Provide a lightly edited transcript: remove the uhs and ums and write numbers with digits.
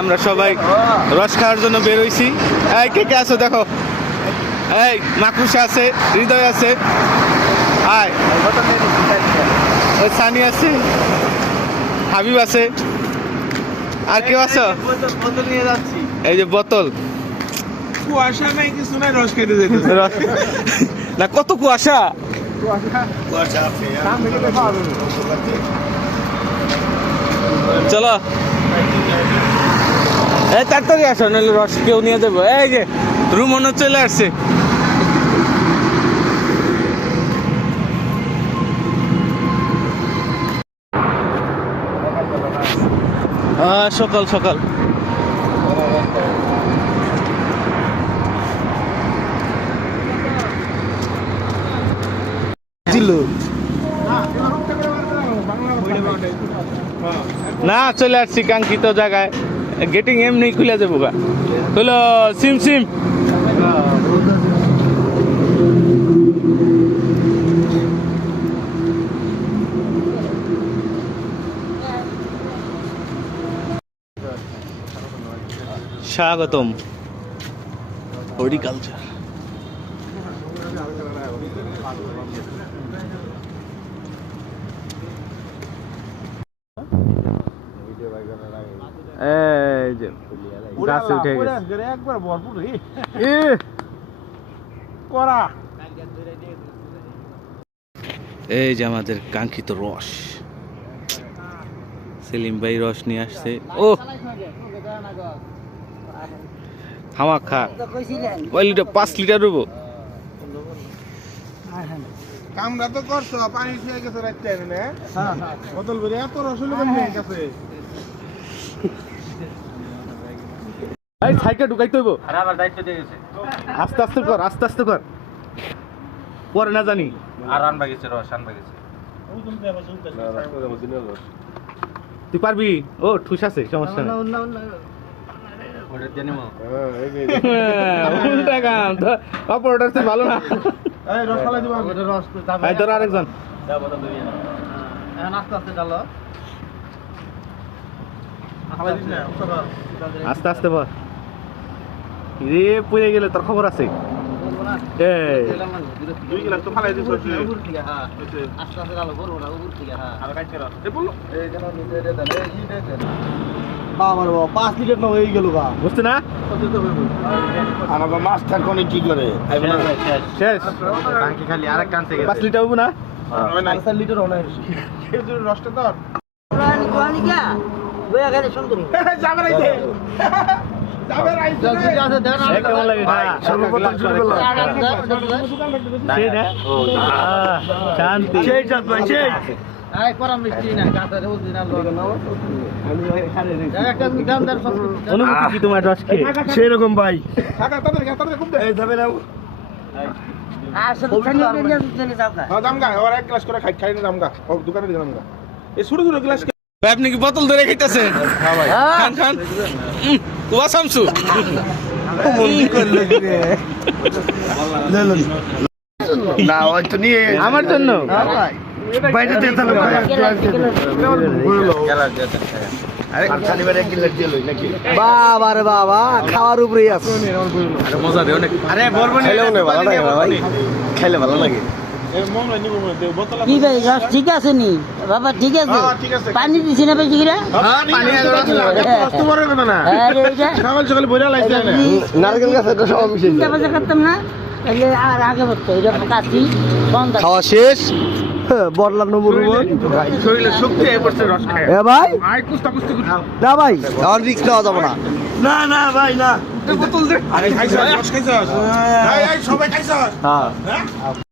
আমরা সবাই রস খাওয়ার জন্য বের হইছি। এই কে কে আছো দেখো, এই মাকুসা আছে, হৃদয় আছে, আয় সানি আছে, হাবিব আছে, আর কেউ আছো? এই যে বোতল। কুয়াশা নাই, কিছু নাই, রস খেতে যেতে না, কত কুয়াশা। চলো এই তাড়াতাড়ি আসো, নাহলে রস কেউ নিয়ে যাবো। এই যে রুমনও চলে আসছে। সকাল সকাল না, চলে আসছি কাঙ্ক্ষিত জায়গায়। গেটিং এমনি খুলে যাবো গা। হলো সিম সিম। স্বাগতম হর্টিকালচার। এই যে গাছে উঠে গেছে একবার ভরপুর এই যে আমাদের কাঙ্ক্ষিত রস। সেলিম ভাই রস নিয়ে আসছে। ও হামা খা, কয় লিটার? 5 লিটার দেবো। কামরা তো করছো, পানি খেয়ে গেছে রাখতে না বোতল ভরে এত রস হলো গেছে। এই সাইকেল ঢুকাইতে হইব। আরে আমার দায়িত্ব দিয়ে গেছে। আস্তে আস্তে কর, আস্তে আস্তে কর, পরে না জানি। আর আনবা গেছে, রস আনবা গেছে। তুই পারবি? ও ঠুস আছে, সমস্যা নেই। ওটা দিয়ে নেবো। উল্টা কাম তো, অপারেটর তুই ভালো না। এই রস খালাই দিবা। রস এই ধর আরেকজন। দাও বোতল দিয়ে নাও। এখন আস্তে আস্তে চালো। খালাই দিছ না আস্তে আস্তে বল। রে পুড়ে গেলে তোর খবর আছে। এই 2 গ্লাস তো খালাই দিছ। উপর থেকে হ্যাঁ, আস্তে আস্তে চালো, বলবো না উপর থেকে হ্যাঁ। আর কাটছে রস এই বললো এই কেন নিতে রে দাও, এই দেখেন। বাবা রে বাবা, 5 লিটার না হয়ে গেল গা। বুঝতে না? আমাকে মাস্টার কোনে কি করে আইবো না শেষ। টাঙ্কি খালি আরেক কান থেকে 5 লিটার হবো না? 4 লিটার হলো খেজুর রসটা ধর রানি কোয়ানি কে বইয়া গেলে সুন্দর যাবে রাইতে যাবে রাইতে কেমন লাগে? সর্বপ্রথম শুরু করলাম সেই না? শান্তি। আরে করা মিষ্টি না, কাঁচা রোজ দিন আলো একটা দামদার সংস্কৃতি। অনুভূতি কি তোমার রস খেয়ে? সেই রকম ভাই কাকা তাদের খুব এই যাবে না আসলে খালি নিয়ে চলে যাও গা। দামগা আর এক গ্লাস করে খাই না দামগা ও দোকানে দিয়ে দামগা এই ছোট ছোট গ্লাস ভাই আপনি কি বোতল ধরে খাইতেছেন? হ্যাঁ ভাই খান খান। কুয়া শামসু না ওই তো নিয়ে আমার জন্য। বাইরে দিয়ে তাহলে আরে শনিবারে এক গ্লাস দিয়ে লই নাকি বাবা রে বাবা, খাওয়ার উপরেই আছে। আরে মজা দেও নাকি? আরে বলবো না খেলে ভালো লাগে ভাই খেলে ভালো লাগে কি ভাই রস ঠিক আছে নি বাবা? ঠিক আছে, ঠিক আছে পানি দিছি না বেশি করে? পানি কষ্ট বড় কথা না আরে এইটা সকাল সকাল বইরা লাইছে না নারকেল গাছ এটা সব মিশে চিন্তা বাজা করতাম না, তাহলে আর আগে বলতো এটা কাটি সন্ধ্যা। খাওয়া শেষ, বড়লাম নম্বর শরীরে শক্তি এ পড়ছে রস খায় এ ভাই আয় কুস্তা কুস্তি না ভাই, আমার রিক্স নেওয়া যাবে না। না না ভাই না বোতল দে আরে খাইছস রস খাইছস এই সবাই খাইছস হ্যাঁ হ্যাঁ